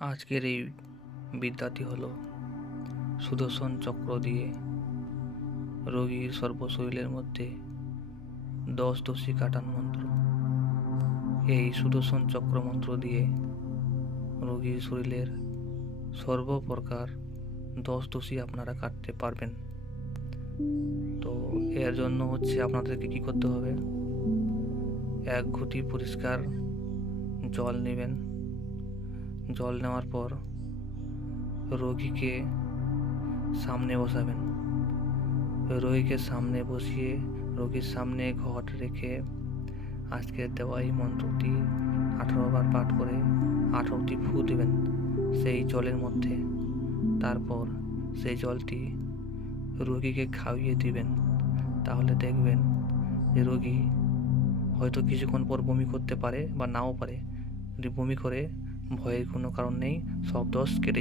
আজকের এই বিদ্যাটি হল সুদর্শন চক্র দিয়ে রোগীর সর্বশরীরের মধ্যে দশ দোষী কাটান মন্ত্র। এই সুদর্শন চক্র মন্ত্র দিয়ে রোগীর শরীরের সর্বপ্রকার দশ দোষী আপনারা কাটতে পারবেন। তো এর জন্য হচ্ছে আপনাদেরকে কী করতে হবে? এক ঘুঁটি পরিষ্কার জল নেবেন। জল নেওয়ার পর রোগীকে সামনে বসাবেন। রোগীকে সামনে বসিয়ে রোগীর সামনে ঘট রেখে আজকে দেওয়া এই মন্ত্রটি বার পাঠ করে আঠারোটি ফু দেবেন সেই জলের মধ্যে। তারপর সেই জলটি রোগীকে খাইয়ে দিবেন। তাহলে দেখবেন যে রোগী হয়তো কিছুক্ষণ পর বমি করতে পারে বা নাও পারে। যদি বমি করে ভয়ের কোনো কারণ নেই। সব দোষ কেটে